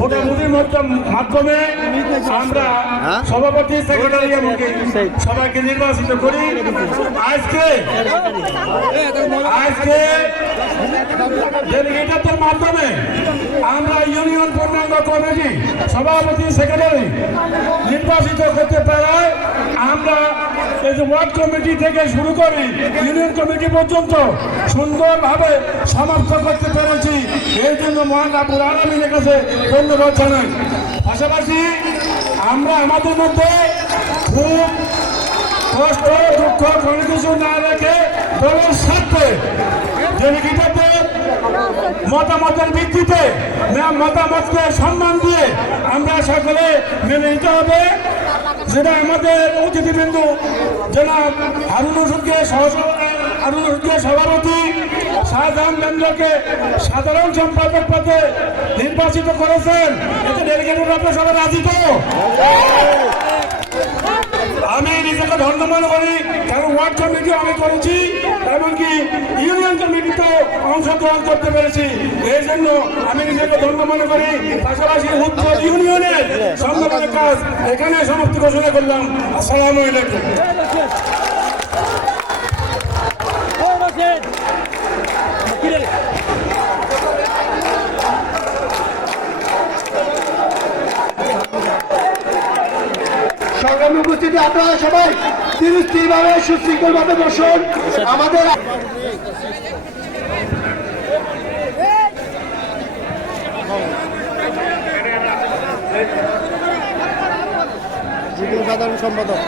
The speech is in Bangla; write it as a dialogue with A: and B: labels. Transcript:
A: ভোটাভুটির মধ্য- মাধ্যমে আমরা সভাপতি সেক্রেটারি এমনকি সবাইকে নির্বাচিত করি। আজকে আজকে ডেলিগেটরদের মাধ্যমে আমরা ইউনিয়ন পূর্ণাঙ্গ কমিটি সভাপতি সেক্রেটারি নির্বাচিত করতে পারায় আমরা এই যে ওয়ার্ড কমিটি থেকে শুরু করে ইউনিয়ন কমিটি পর্যন্ত সুন্দরভাবে সমাপ্ত করতে পেরেছি। এই জন্য মহান আবুল আলমিনের কাছে ধন্যবাদ জানাই। পাশাপাশি আমরা আমাদের মধ্যে খুব কষ্ট দুঃখ কোনো কিছু না রেখে দলের স্বার্থে। ডেলিগেটরদের মতামতের ভিত্তিতে মতামতকে সম্মান দিয়ে আমরা সকলে মেনে নিতে হবে। যেটা আমাদের অতিথিবৃন্দু জনাব হারুন রশিদকে হারুন রশিদকে সভাপতি, শাহজাহান মেমদাকে সাধারণ সম্পাদক পদে নির্বাচিত করেছেন। এতে ডেলিগেটেড আপনার সবাই রাজি তো? আমি নিজেকে ধন্য মনে করি, কারণ ওয়ার্ড কমিটি আমি করেছি। এমনকি অংশগ্রহণ করতে পেরেছি। এই জন্য আমি নিজেকে ধন্য মনে করি। পাশাপাশি উত্তর ইউনিয়নের সম্মেলনের কাজ এখানে সমাপ্তি ঘোষণা করলাম। আসসালামু আলাইকুম।
B: সংগ্রামী উপস্থিতি আপনারা সবাই ধীর স্থিরভাবে সুশৃঙ্খলভাবে বসুন। আমাদের
C: সাধারণ সম্পাদক।